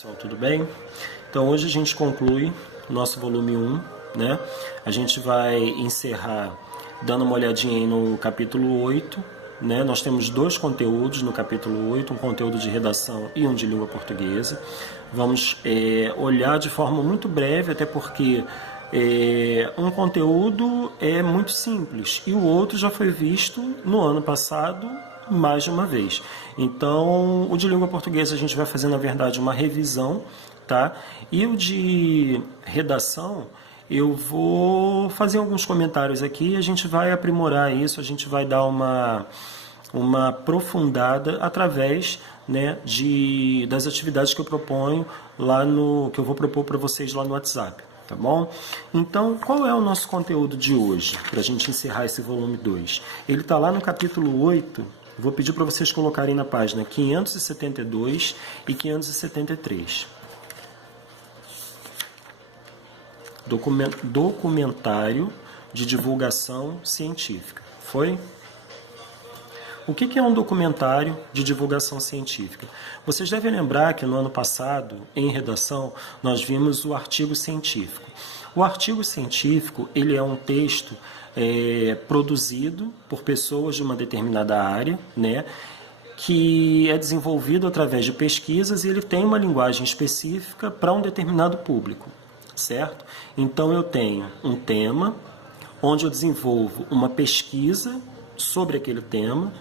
Pessoal, tudo bem? Então hoje a gente conclui o nosso volume 1, né? A gente vai encerrar dando uma olhadinha aí no capítulo 8, né? Nós temos dois conteúdos no capítulo 8, um conteúdo de redação e um de língua portuguesa. Vamos olhar de forma muito breve, até porque um conteúdo é muito simples e o outro já foi visto no ano passado mais de uma vez. Então, o de língua portuguesa a gente vai fazer, na verdade, uma revisão, tá? E o de redação, eu vou fazer alguns comentários aqui, a gente vai aprimorar isso, a gente vai dar uma aprofundada através, né, das atividades que eu proponho lá que eu vou propor para vocês lá no WhatsApp. Tá bom? Então, qual é o nosso conteúdo de hoje, para a gente encerrar esse volume 2? Ele está lá no capítulo 8, vou pedir para vocês colocarem na página 572 e 573. Documentário de divulgação científica. Foi? O que é um documentário de divulgação científica? Vocês devem lembrar que no ano passado, em redação, nós vimos o artigo científico. O artigo científico ele é um texto produzido por pessoas de uma determinada área, né, que é desenvolvido através de pesquisas e ele tem uma linguagem específica para um determinado público, certo? Então eu tenho um tema, onde eu desenvolvo uma pesquisa sobre aquele tema,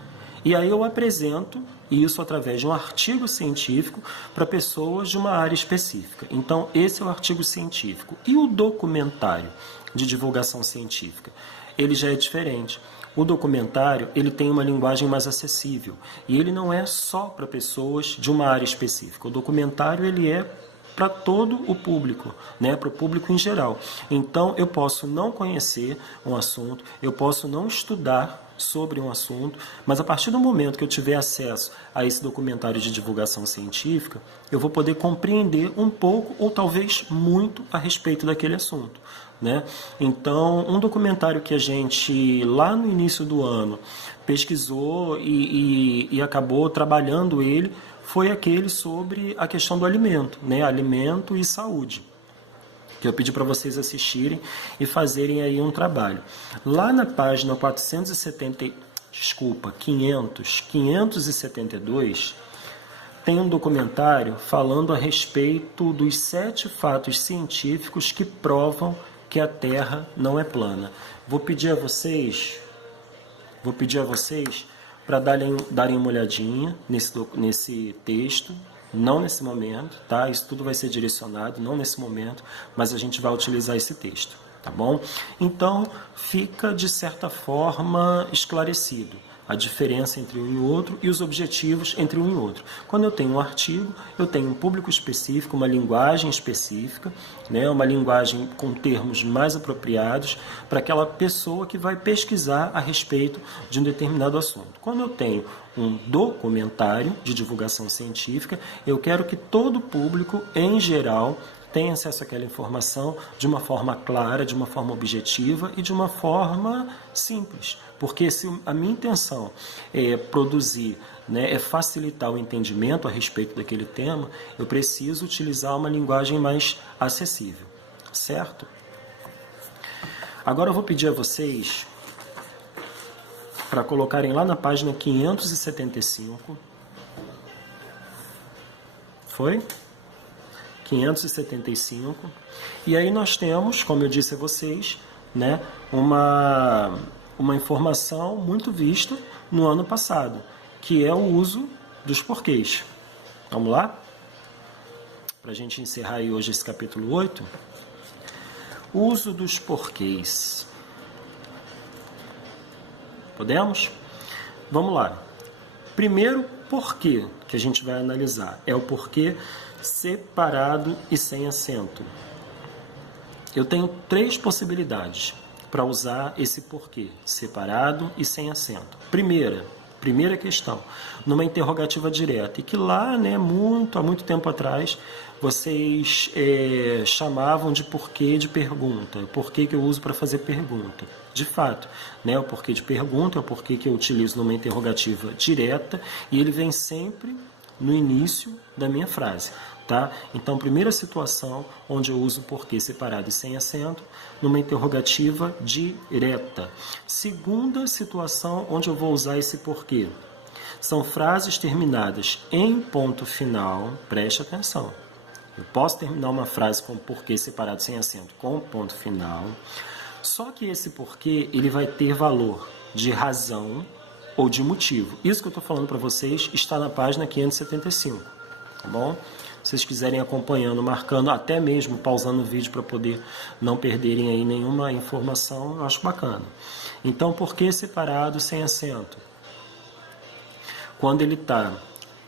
e aí eu apresento isso através de um artigo científico para pessoas de uma área específica. Então, esse é o artigo científico. E o documentário de divulgação científica? Ele já é diferente. O documentário ele tem uma linguagem mais acessível. E ele não é só para pessoas de uma área específica. O documentário ele é para todo o público, né? Para o público em geral. Então, eu posso não conhecer um assunto, eu posso não estudar sobre um assunto, mas a partir do momento que eu tiver acesso a esse documentário de divulgação científica, eu vou poder compreender um pouco ou talvez muito a respeito daquele assunto, né? Então, um documentário que a gente lá no início do ano pesquisou e acabou trabalhando ele foi aquele sobre a questão do alimento, né? Alimento e saúde, que eu pedi para vocês assistirem e fazerem aí um trabalho. Lá na página 572, tem um documentário falando a respeito dos 7 fatos científicos que provam que a Terra não é plana. Vou pedir a vocês para darem uma olhadinha nesse texto. Não nesse momento, tá? Isso tudo vai ser direcionado, não nesse momento, mas a gente vai utilizar esse texto, tá bom? Então, fica de certa forma esclarecido a diferença entre um e outro e os objetivos entre um e outro. Quando eu tenho um artigo, eu tenho um público específico, uma linguagem específica, né? Uma linguagem com termos mais apropriados para aquela pessoa que vai pesquisar a respeito de um determinado assunto. Quando eu tenho um documentário de divulgação científica, eu quero que todo o público, em geral, tenha acesso àquela informação de uma forma clara, de uma forma objetiva e de uma forma simples. Porque se a minha intenção é produzir, né, é facilitar o entendimento a respeito daquele tema, eu preciso utilizar uma linguagem mais acessível, certo? Agora eu vou pedir a vocês para colocarem lá na página 575. Foi? 575. E aí nós temos, como eu disse a vocês, né, uma informação muito vista no ano passado, que é o uso dos porquês. Vamos lá? Para a gente encerrar aí hoje esse capítulo 8. Uso dos porquês. Podemos? Vamos lá. Primeiro, porquê que a gente vai analisar. É o porquê separado e sem acento. Eu tenho 3 possibilidades para usar esse porquê, separado e sem acento. Primeira questão, numa interrogativa direta, e que lá, né, há muito tempo atrás, vocês chamavam de porquê de pergunta, porquê que eu uso para fazer pergunta. De fato, né, o porquê de pergunta é o porquê que eu utilizo numa interrogativa direta, e ele vem sempre no início da minha frase. Tá? Então, primeira situação onde eu uso porquê separado e sem acento, numa interrogativa direta. Segunda situação onde eu vou usar esse porquê. São frases terminadas em ponto final, preste atenção. Eu posso terminar uma frase com porquê separado sem acento com ponto final, só que esse porquê ele vai ter valor de razão ou de motivo. Isso que eu estou falando para vocês está na página 575, tá bom? Se vocês quiserem acompanhando, marcando, até mesmo pausando o vídeo para poder não perderem aí nenhuma informação, eu acho bacana. Então, porquê separado sem acento? Quando ele está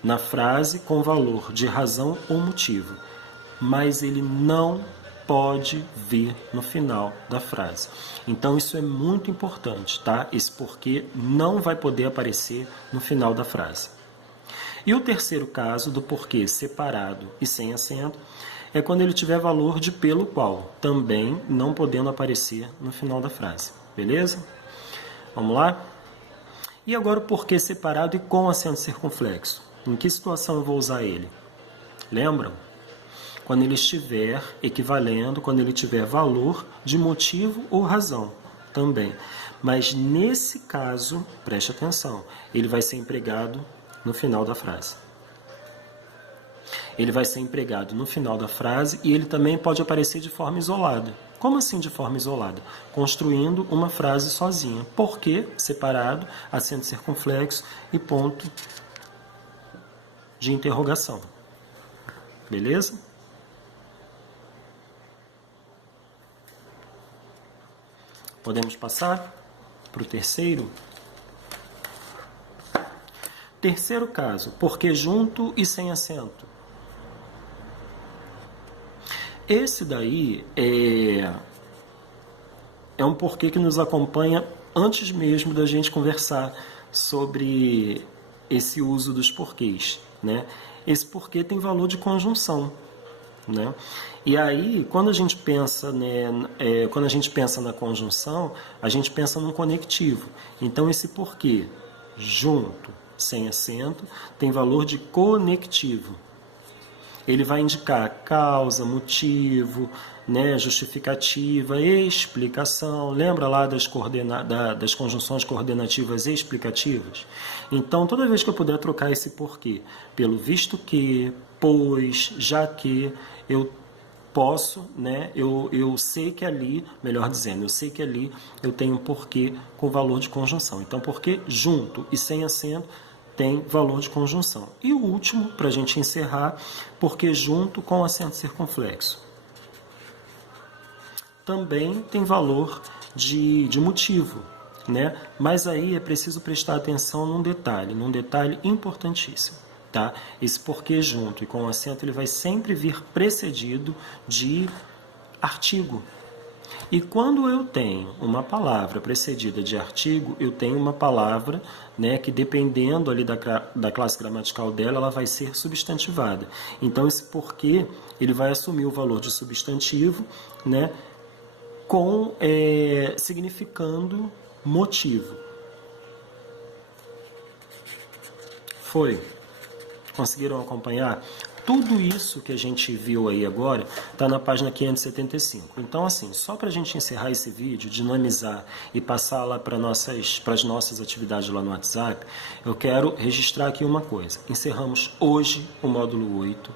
na frase com valor de razão ou motivo, mas ele não pode vir no final da frase. Então isso é muito importante, tá? Esse porquê não vai poder aparecer no final da frase. E o terceiro caso do porquê separado e sem acento é quando ele tiver valor de pelo qual, também não podendo aparecer no final da frase. Beleza? Vamos lá? E agora o porquê separado e com acento circunflexo. Em que situação eu vou usar ele? Lembram? Quando ele estiver equivalendo, quando ele tiver valor de motivo ou razão também. Mas nesse caso, preste atenção, ele vai ser empregado no final da frase. Ele vai ser empregado no final da frase e ele também pode aparecer de forma isolada. Como assim de forma isolada? Construindo uma frase sozinha. Porquê separado, acento circunflexo e ponto de interrogação. Beleza? Podemos passar para o terceiro? Terceiro caso, porquê junto e sem acento. Esse daí é um porquê que nos acompanha antes mesmo da gente conversar sobre esse uso dos porquês, né? Esse porquê tem valor de conjunção, né? E aí, quando a gente pensa, quando a gente pensa na conjunção, a gente pensa num conectivo. Então, esse porquê junto, sem acento, tem valor de conectivo. Ele vai indicar causa, motivo, né, justificativa, explicação. Lembra lá das conjunções coordenativas explicativas? Então, toda vez que eu puder trocar esse porquê pelo visto que, pois, já que, eu posso, né, eu sei que ali, melhor dizendo, eu sei que ali eu tenho um porquê com valor de conjunção. Então, porquê junto e sem acento tem valor de conjunção. E o último, para a gente encerrar, porque junto com acento circunflexo. Também tem valor de motivo, né? Mas aí é preciso prestar atenção num detalhe importantíssimo. Tá? Esse porquê junto e com acento ele vai sempre vir precedido de artigo. E quando eu tenho uma palavra precedida de artigo, eu tenho uma palavra, né, que dependendo ali da classe gramatical dela, ela vai ser substantivada. Então esse porquê ele vai assumir o valor de substantivo, né, significando motivo. Foi? Conseguiram acompanhar? Tudo isso que a gente viu aí agora está na página 575. Então, assim, só para a gente encerrar esse vídeo, dinamizar e passar lá para as nossas atividades lá no WhatsApp, eu quero registrar aqui uma coisa. Encerramos hoje o módulo 8.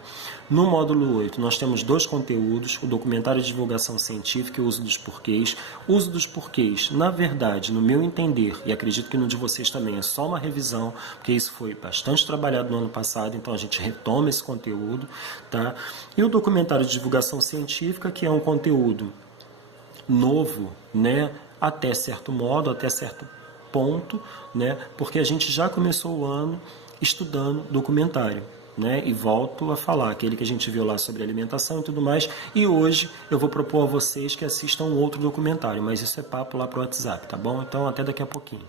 No módulo 8, nós temos 2 conteúdos, o documentário de divulgação científica e o uso dos porquês. O uso dos porquês, na verdade, no meu entender, e acredito que no de vocês também, é só uma revisão, porque isso foi bastante trabalhado no ano passado, então a gente retoma esse conteúdo, tá? E o documentário de divulgação científica, que é um conteúdo novo, né? Até certo modo, até certo ponto, né? Porque a gente já começou o ano estudando documentário. Né? E volto a falar, aquele que a gente viu lá sobre alimentação e tudo mais, e hoje eu vou propor a vocês que assistam outro documentário, mas isso é papo lá para o WhatsApp, tá bom? Então até daqui a pouquinho.